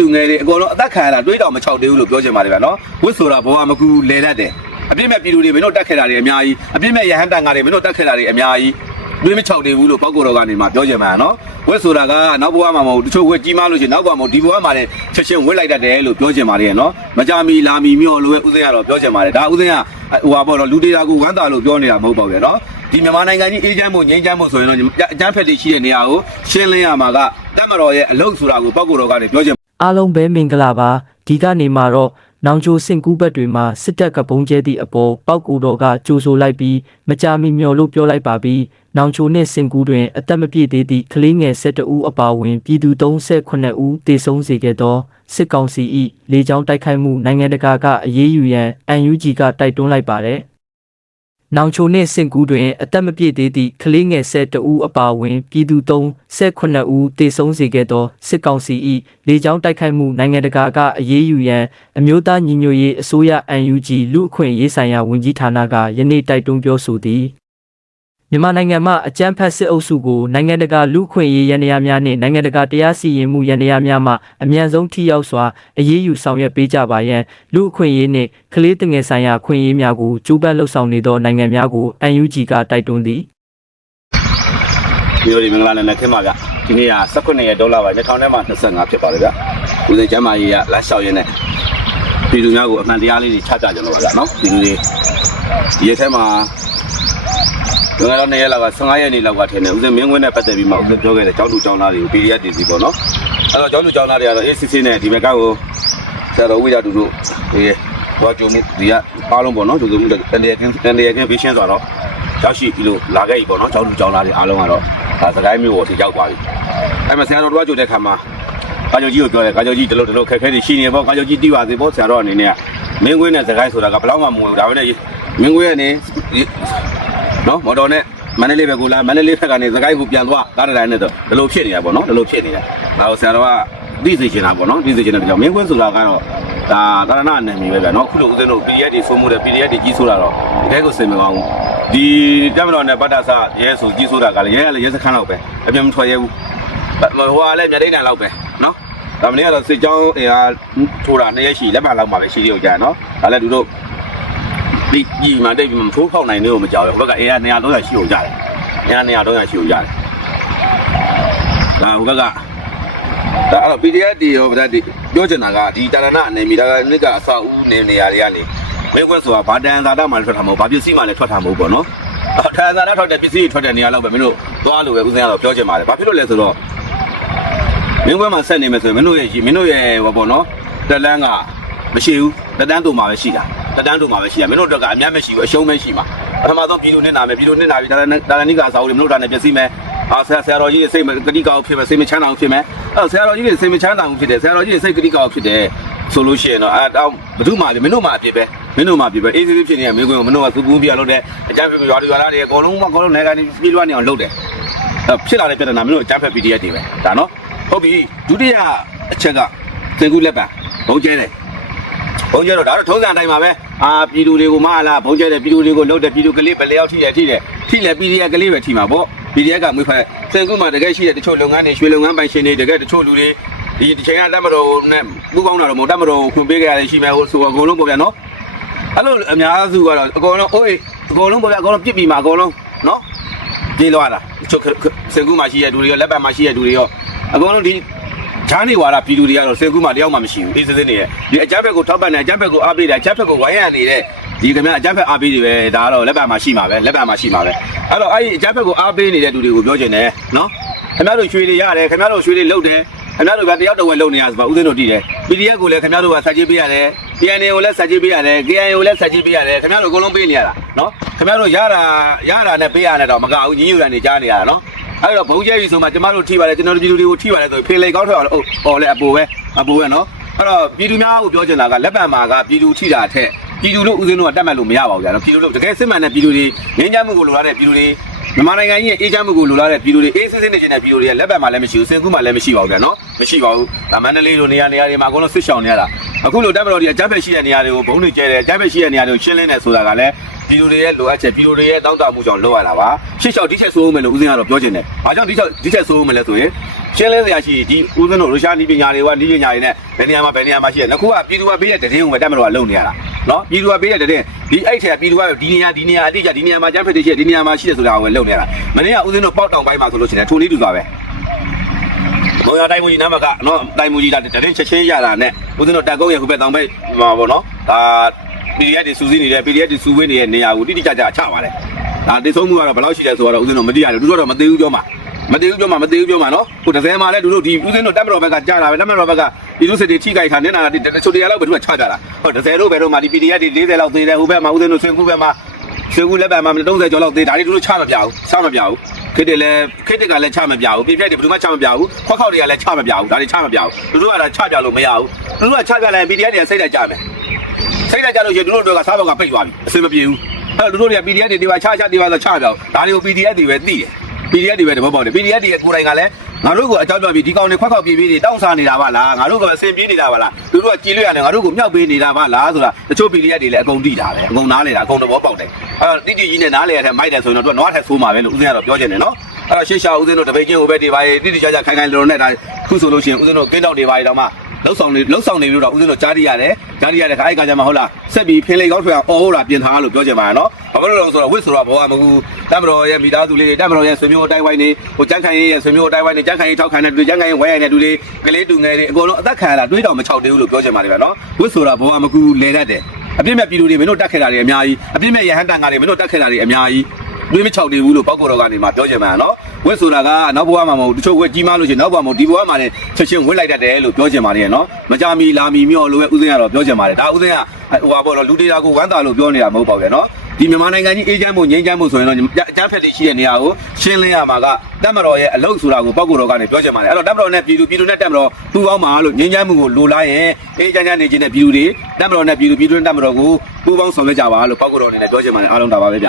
လူငယ်တွေအကုန်လုံးအသက်ခံရတာတွေးတော်မချောက်သေးဘူးလို့ပြောချင်ပါတယ်ဗျာနော်ဝစ်ဆိုတာဘောကမကူလဲတတ်တယ်အပြစ်မဲ့ပြည်သူတွေမင်းတို့တက်ခဲ့တာတွေအများကြီးအပြစ်မဲ့ရဟန်းတန်ဃာတွေမင်းတို့တက်ခဲ့တာတွေအများကြီးတွေးမချောက်သေးဘူးလို့ပောက်ကိုတော်ကနေမှပြောချင်ပါနော်ဝစ်ဆိုတာကနောက်ဘဝမှာမဟုတ်တချို့ဝစ်ကြီးမားလို့ရှိရင်နောက်ဘဝမဟုတ်ဒီဘဝမှာလည်းချက်ချင်းဝစ်လိုက်တတ်တယ်လို့ပြောချင်ပါတယ်နော်မကြမီလာမီမြော့လို့ပဲဥစဉ်ကတော့ပြောချင်ပါတယ်ဒါဥစဉ်ကဟိုပါပေါ့နော်လူတွေကကိုဝမ်းသာလို့ပြောနေတာမဟုတ်ပါဘူးဗျာနော်ဒီမြန်မာနိုင်ငံကြီးအေးချမ်းဖို့ငြိမ်းချမ်းဖို့ဆိုရင်တော့အကြမ်းဖက်တွေရှိတဲ့နေရာကိုရှင်းလင်းရမှာကတက်မတော်ရဲ့အလုပ်ဆိုတာကိုပောက်ကိုတော်ကနေပြောချင် အားလုံးပဲမင်္ဂလာပါဒီကနေမှာတော့နောင်ချိုစင်ကူးဘက်တွေမှာစစ်တပ်ကပုံကျဲသည့်အပေါ်ပောက်ကူတော်ကကြိုဆိုလိုက်ပြီးမကြာမီမျော်လို့ပြောလိုက်ပါပြီးနောင်ချိုနှင့်စင်ကူးတွင်အသက်မပြည့်သေးသည့်ကလေးငယ်၁၁ဦးအပါအဝင်ပြည်သူ38ဦးတေဆုံးစေခဲ့သောစစ်ကောင်စီ၏လေကြောင်းတိုက်ခိုက်မှုနိုင်ငံတကာကအရေးယူရန် UNG ကတိုက်တွန်းလိုက်ပါတယ် နောင်ချိုနှင့်စင်ကူးတွင် အသက်မပြည့်သေးသည့်ကလေးငယ်12ဦးအပါအဝင်ပြည်သူ38ဦးတေဆုံးစေခဲ့သောစစ်ကောင်စီ၏လေကြောင်းတိုက်ခိုက်မှုနိုင်ငံတကာကအရေးယူရန်အမျိုးသားညီညွတ်ရေးအစိုးရ UNG လူ့အခွင့်အရေးဆိုင်ရာဝန်ကြီးဌာနကယနေ့တိုက်တွန်းပြောဆိုသည် မြန်မာနိုင်ငံမှာအကြမ်းဖက်စစ်အုပ်စုကိုနိုင်ငံတကာလူ့အခွင့်အရေးရန်ရာများနှင့်နိုင်ငံတကာတရားစီရင်မှုရန်ရာများမှအမြန်ဆုံးထိရောက်စွာအရေးယူဆောင်ရွက်ပေးကြပါရန်လူ့အခွင့်အရေးနှင့်ကလေးတငယ်ဆိုင်ရာအခွင့်အရေးများကိုကြိုးပမ်းလှုပ်ဆောင်နေသောနိုင်ငံများကို UNG ကတိုက်တွန်းသည်မျိုးဒီမင်္ဂလာနဲ့နဲ့ခင်ပါဗျဒီနေ့က18ရက်ဒေါ်လာပါ2000ထဲမှာ25ဖြစ်ပါတယ်ဗျဦးစိန်ကျမ်းမာကြီးကလမ်းလျှောက်ရင်းနဲ့ပြည်သူများကိုအမှန်တရားလေးတွေချကြကြလို့ပါဗျနော်ပြည်သူတွေဒီရက်ထဲမှာ ကျွန်တော်တို့နေ့ရက်လောက်က15ရက်နေ့လောက်ကထင်တယ်ဦးစိန်မင်းဝင်းနဲ့ပတ်သက်ပြီးမှဦးစိန်ပြောခဲ့တယ်ကျောင်းသူကျောင်းသားတွေကို PDF တည်စီပေါ့နော်အဲ့တော့ကျောင်းသူကျောင်းသားတွေကတော့ ACC နဲ့ဒီဘက်ကကိုဆရာတော်ဝိဒတူတို့ဒီဟောကြုံမှုဒီကအားလုံးပေါ့နော်ကြုံမှုတန်တရာကင်းတန်တရာကင်းဘေးရှင်းဆိုတော့ရောက်ရှိပြီလို့လာခဲ့ပြီပေါ့နော်ကျောင်းသူကျောင်းသားတွေအားလုံးကတော့ဒါစကိုင်းမျိုးပေါ်ထိရောက်သွားပြီအဲ့မှာဆရာတော်တို့ကကြိုတဲ့ခါမှာကာကျော်ကြီးကိုပြောတယ်ကာကျော်ကြီးဒီလိုဒီလိုခက်ခဲတွေရှိနေပေါ့ကာကျော်ကြီးတီးပါစေပေါ့ဆရာတော်အနေနဲ့ကမင်းကွင်းနဲ့စကိုင်းဆိုတာကဘယ်တော့မှမဝင်ဘူးဒါပဲနဲ့မင်းကွင်းကနေ နော်မော်တော်နဲ့မန္တလေးဘက်ကိုလာမန္တလေးဘက်ကနေစကိုင်းကိုပြန်သွားကားတိုင်းနဲ့တော့ဒီလိုဖြစ်နေတာပေါ့နော်ဒီလိုဖြစ်နေတာဒါကိုဆရာတော်ကသိစေချင်တာပေါ့နော်သိစေချင်တဲ့ကြောင့်မင်းကွင်းဆိုတာကတော့ဒါသာရဏအနေနဲ့ပဲဗျာနော်ခုလိုဦးဇင်းတို့ PDF တွေစိုးမှုတဲ့ PDF တွေကြီးဆိုတာတော့တကယ်ကိုစင်မကောင်းဘူးဒီတက်မတော်နဲ့ဗတ္တဆရဲဆိုကြီးဆိုတာကလည်းရဲရလည်းရဲစခန်းလောက်ပဲအပြတ်မထွက်ရဲဘူးဟိုကလည်းမြတ်ဒိတ်တန်လောက်ပဲနော်ဒါမင်းကတော့စစ်ကြောင်းအင်အားထိုးတာနှစ်ရက်ရှိလက်မှတ်လောက်ပါပဲရှိသေးတယ်ကြာနော်ဒါလည်းသူတို့ ဒီကြီးမှတိတ်ပြီးမထိုးဖောက်နိုင်သေးဘူးမကြောက်ဘူးဟိုဘက်ကအင်အား200 300ရှိအောင်ကြတယ်အင်အား200 300ရှိအောင်ကြတယ်ဒါဟိုဘက်ကဒါအဲ့တော့ PDF တွေရောဗဒတ်တွေပြောချင်တာကဒီတာရဏအနေမီဒါကနှစ်ကအဆောက်အဦနေနေရာတွေကနေမဲခွက်ဆိုတာဘာတန်သာတာမှလည်းထွက်တာမဟုတ်ဘာပစ္စည်းမှလည်းထွက်တာမဟုတ်ပေါ့နော်အော်တန်သာတာထွက်တဲ့ပစ္စည်းတွေထွက်တဲ့နေရာလောက်ပဲမင်းတို့သွားလို့ပဲဦးစင်းကတော့ပြောချင်ပါတယ်ဘာဖြစ်လို့လဲဆိုတော့မင်းခွက်မှာဆက်နေမယ်ဆိုရင်မင်းတို့ရဲ့မင်းတို့ရဲ့ဟောပေါ့နော်တက်လန်းက မရှိဘူးတက်တန်းတူမှာပဲရှိတာတက်တန်းတူမှာပဲရှိတာမင်းတို့တော့ကအများမရှိဘူးအရှုံးပဲရှိမှာပထမဆုံးပြည်သူနဲ့နာမယ်ပြည်သူနဲ့နာပြီးဒါလည်းဒါလည်းနိကအစာအုပ်တွေမင်းတို့ဒါနဲ့ပြည့်စည်မယ်အာဆရာဆရာတော်ကြီးရဲ့စိတ်ကတိကောက်ဖြစ်မယ်စိတ်မချမ်းသာအောင်ဖြစ်မယ်အဲ့ဆရာတော်ကြီးရဲ့စိတ်မချမ်းသာအောင်ဖြစ်တယ်ဆရာတော်ကြီးရဲ့စိတ်ကတိကောက်ဖြစ်တယ်ဆိုလို့ရှိရင်တော့အဲတောင်းဘု து မှမင်းတို့မှအပြစ်ပဲမင်းတို့မှအပြစ်ပဲအေးသေးသေးဖြစ်နေတဲ့မင်းကိုမင်းတို့ကသူပူးပြလုပ်တယ်အကြမ်းဖက်ရွာတွေရွာသားတွေအကုန်လုံးအကုန်လုံးနိုင်ငံတွေပြေးလွှားနေအောင်လုပ်တယ်အဲ့ဖြစ်လာတဲ့ပြဿနာမင်းတို့အကြမ်းဖက် PDF တွေပဲဒါနော်ဟုတ်ပြီဒုတိယအချက်ကသင်ကူလက်ပံဘုံကျဲတယ် ဘုံကျဲတော့ဒါတော့ထုံးစံအတိုင်းပါပဲအာပြည်သူတွေကိုမဟာလားဘုံကျဲတယ်ပြည်သူတွေကိုလှုပ်တယ်ပြည်သူကလေးပဲလျောက်ထိတယ်ထိတယ်ထိတယ် PDF ကလေးပဲထိမှာပေါ့ PDF ကမွေးဖက်စင်ကူမှာတကယ်ရှိတဲ့တချို့လုပ်ငန်းတွေရွှေလုပ်ငန်းပိုင်ရှင်တွေတကယ်တချို့လူတွေဒီတစ်ချိန်ကတက်မတော်နဲ့ပူကောင်းတာတော့မဟုတ်တက်မတော်ခွင့်ပေးကြရတယ်ရှိမယ်ဟိုဆိုအကုန်လုံးပေါ့ဗျာနော်အဲ့လိုအများစုကတော့အကုန်လုံးအိုးအကုန်လုံးပေါ့ဗျာအကုန်လုံးပြစ်ပြီးမှာအကုန်လုံးနော်ပြေးလွားတာတချို့စင်ကူမှာရှိတဲ့လူတွေရောလက်ပတ်မှာရှိတဲ့လူတွေရောအကုန်လုံးဒီ ချားနေဝါဒပြည်သူတွေကတော့စေကူမှတယောက်မှမရှိဘူးအေးစစ်စစ်နေရဲ့ဒီအကြမ်းဖက်ကိုထောက်ပံ့တယ်အကြမ်းဖက်ကိုအားပေးတယ်အကြမ်းဖက်ကိုဝိုင်းရနေတဲ့ဒီကမြအကြမ်းဖက်အားပေးတွေပဲဒါကတော့လက်ပတ်မှာရှိမှာပဲလက်ပတ်မှာရှိမှာပဲအဲ့တော့အဲ့ဒီအကြမ်းဖက်ကိုအားပေးနေတဲ့လူတွေကိုပြောချင်တယ်နော်ခင်ဗျားတို့ရွှေတွေရတယ်ခင်ဗျားတို့ရွှေတွေလုတ်တယ်ခင်ဗျားတို့ကတယောက်တစ်ဝက်လုတ်နေရဆိုပါဦးသိန်းတို့တည်တယ် PDF ကိုလည်းခင်ဗျားတို့ကဆက်ကြေးပေးရတယ် PNA ကိုလည်းဆက်ကြေးပေးရတယ် KNA ကိုလည်းဆက်ကြေးပေးရတယ်ခင်ဗျားတို့အကုန်လုံးပေးနေရတာနော်ခင်ဗျားတို့ရတာရတာနဲ့ပေးရတယ်တော့မကဘူးညီညွတ်တယ်နေကြားနေရတာနော် အဲ့တော့ဘုံကျဲပြီဆိုမှကျမတို့ထိပါတယ်ကျွန်တော်တို့ပြည်သူတွေကိုထိပါတယ်ဆိုဖေလေကောက်ထွက်အောင်ဟုတ်ဟောလဲအပူပဲအပူပဲနော်အဲ့တော့ပြည်သူများကိုပြောချင်တာကလက်ပံမာကပြည်သူထိတာထက်ပြည်သူလို့ဦးစင်းတို့ကတတ်မှတ်လို့မရပါဘူးဗျာနော်ပြည်သူလို့တကယ်စစ်မှန်တဲ့ပြည်သူတွေငင်းချမ်းမှုကိုလိုလားတဲ့ပြည်သူတွေမြန်မာနိုင်ငံကြီးရဲ့အေးချမ်းမှုကိုလိုလားတဲ့ပြည်သူတွေအေးစစ်စစ်နေချင်တဲ့ပြည်သူတွေကလက်ပံမာလည်းမရှိဘူးစင်ကူးမှလည်းမရှိပါဘူးဗျာနော်မရှိပါဘူးဒါမန္တလေးလိုနေရာနေရာတွေမှာအကုန်လုံးစစ်ရှောင်နေရတာ အခုလိုတပ်မတော်တွေအကြမ်းဖက်ရှိတဲ့နေရာတွေကိုဘုံတွေကျဲတယ်အကြမ်းဖက်ရှိတဲ့နေရာတွေကိုရှင်းလင်းတယ်ဆိုတာကလည်းပြည်သူတွေရဲ့လိုအပ်ချက်ပြည်သူတွေရဲ့တောင်းတမှုကြောင့်လုပ်ရတာပါရှစ်လျှောက်ဒီချက်ဆိုးဦးမယ်လို့ဦးစင်းကတော့ပြောချင်တယ်။ဘာကြောင့်ဒီချက်ဒီချက်ဆိုးဦးမယ်လဲဆိုရင်ရှင်းလင်းစရာရှိဒီဦးဇင်းတို့ရုရှားနီးပညာတွေကနီးပညာတွေနဲ့ဘယ်နေရာမှာဘယ်နေရာမှာရှိတယ်ငါခုကပြည်သူကပေးတဲ့တည်င်းကိုပဲတက်မလို့ကလုံနေရတာနော်ပြည်သူကပေးတဲ့တည်င်းဒီအဲ့ထက်ပြည်သူကဒီနေရာဒီနေရာအတိအကျဒီနေရာမှာကျန်းဖက်တွေရှိတယ်ဒီနေရာမှာရှိတယ်ဆိုတာကိုပဲလုံနေရတာမနေ့ကဦးဇင်းတို့ပေါက်တောင်ပိုင်းမှာဆိုလို့ရှိရင်ထိုနည်းတူသွားပဲမောင်ရတိုင်းမူကြီးနာမကနော်တိုင်းမူကြီးဒါတည်င်းချက်ချင်းရတာနဲ့ဦးဇင်းတို့တက်ကုန်းရဲ့ခုပဲတောင်ဘက်မှာပေါ့နော်ဒါ PDF တွေစူးစီးနေတယ် PDF တွေစူးဝေးနေတဲ့နေရာကိုတိတိကျကျချပါတယ်ဒါတိဆုံးမှုကတော့ဘယ်လောက်ရှိတယ်ဆိုတော့ဦးဇင်းတို့မသိရတယ်သူတို့တော့မသိဘူးပြောမှာမသိဘူးပြောမှာမသိဘူးပြောမှာနော်ဟိုတစ်စဲမှာလည်းသူတို့ဒီဦးဇင်းတို့တက်မတော်ဘက်ကကြားတာပဲတက်မတော်ဘက်ကဒီလူစစ်တွေထိကြိုက်တာနေတာဒီတချို့တရားလောက်ပဲသူကချကြတာဟိုတစ်စဲတို့ပဲတို့မှာဒီ PDF တွေ40လောက်သေးတယ်ဟိုဘက်မှာဦးဇင်းတို့ဆွေးကူဘက်မှာဆွေးကူလက်ဘက်မှာ30ကျော်လောက်သေးဒါတွေသူတို့ချမပြဘူးချမပြဘူး ခေတ္တလည်းခေတ္တကလည်းချမပြဘူးပြပြတွေဘယ်သူမှချမပြဘူးခွက်ခေါက်တွေကလည်းချမပြဘူးဒါတွေချမပြဘူးသူတို့ကလည်းချပြလို့မရဘူးသူတို့ကချပြလိုက် PDF တွေကစိတ်လိုက်ကြမယ်စိတ်လိုက်ကြလို့ရှိရင်တို့တို့ကစားဘောက်ကပိတ်သွားပြီအဆင်မပြေဘူးအဲ့တော့တို့တွေက PDF တွေဒီပါချချဒီပါဆိုချပြောက်ဒါတွေကို PDF တွေပဲသိတယ် PDF တွေပဲတဘောပေါက်တယ် PDF တွေကိုယ်တိုင်ကလည်းငါတို့ကိုအကြောင်းပြပြီးဒီကောင်တွေခွက်ခွက်ပြေးပြေးတွေတောင်းစားနေတာပါလားငါတို့ကအဆင်ပြေးနေတာပါလားသူတို့ကကြည်လို့ရတယ်ငါတို့ကိုမြောက်ပေးနေတာပါလားဆိုတာတချို့ PDF တွေလည်းအကုန်တိတာပဲအကုန်နားလေတာအကုန်တဘောပေါက်တယ်အဲ့တော့တိတိကြီးနဲ့နားလေရတဲ့မိုက်တယ်ဆိုရင်တော့သူကနွားထက်ဆိုးမှာပဲလို့ဦးဇင်းကတော့ပြောချင်တယ်နော်အဲ့တော့ရှေ့ရှာဦးဇင်းတို့တပိတ်ချင်းဟိုဘက်တွေပါရေးတိတိကျကျခိုင်ခိုင်လုံလုံနဲ့ဒါခုဆိုလို့ရှိရင်ဦးဇင်းတို့ကင်းတောက်တွေပါရေးတော့မှလောက်ဆောင်နေလောက်ဆောင်နေပြီးတော့ဦးဇင်းတို့ကြားရရတယ်ကြားရရတဲ့ခါအဲ့ကကြမှာဟုတ်လားဆက်ပြီးဖင်လေကောင်းထွေအောင်အော်ဟုတ်လားပြင်ထားလို့ပြောချင်ပါရနော် ဘာလို့လဲဆိုတော့ဝစ်ဆိုတော့ဘောကမကူတမတော်ရဲ့မိသားစုလေးတွေတမတော်ရဲ့ဆွေမျိုးအတိုင်းဝိုင်းနေဟိုကြမ်းခိုင်ရဲ့ဆွေမျိုးအတိုင်းဝိုင်းနေကြမ်းခိုင်ထောက်ခံတဲ့လူကြမ်းခိုင်ဝဲရိုင်တဲ့လူတွေကလေးတူငယ်တွေအကုန်လုံးအသက်ခံရတာတွေးတော်မချောက်သေးဘူးလို့ပြောချင်ပါတယ်ဗျာနော်ဝစ်ဆိုတော့ဘောကမကူလဲတတ်တယ်အပြစ်မဲ့ပြည်သူတွေမင်းတို့တက်ခဲ့တာတွေအများကြီးအပြစ်မဲ့ရဟန်းတန်ကတွေမင်းတို့တက်ခဲ့တာတွေအများကြီးတွေးမချောက်သေးဘူးလို့ပောက်ကောတော်ကနေမှပြောချင်ပါရနော်ဝစ်ဆိုတာကနောက်ဘဝမှာမဟုတ်တချို့ဝက်ကြီးမားလို့ရှိရင်နောက်ဘဝမှာဒီဘဝမှာလည်းချက်ချင်းဝစ်လိုက်တတ်တယ်လို့ပြောချင်ပါတယ်နော်မကြမီလာမီမြော့လို့ပဲဥစဉ်ကတော့ပြောချင်ပါတယ်ဒါဥစဉ်ကဟိုပါပေါ့နော်လူတေတာကိုဝမ်းသာလို့ပြောနေတာမဟုတ်ပါဘူးနော် ဒီမြန်မာနိုင်ငံကြီးအေးချမ်းမှုငြိမ်းချမ်းမှုဆိုရင်တော့အကြမ်းဖက်တွေရှိတဲ့နေရာကိုရှင်းလင်းရမှာကတက်မတော်ရဲ့အလုတ်ဆိုတာကိုပောက်ကောတော်ကနေပြောချင်ပါတယ်အဲ့တော့တက်မတော်နဲ့ပြည်သူပြည်သူနဲ့တက်မတော်သူ့အောက်မှာလို့ငြိမ်းချမ်းမှုကိုလိုလားရင်အေးချမ်းချမ်းနေခြင်းနဲ့ပြည်သူတွေတက်မတော်နဲ့ပြည်သူပြည်သူနဲ့တက်မတော်ကိုပူးပေါင်းဆောင်ရွက်ကြပါလို့ပောက်ကောတော်အနေနဲ့ပြောချင်ပါတယ်အားလုံးဒါပါပဲဗျ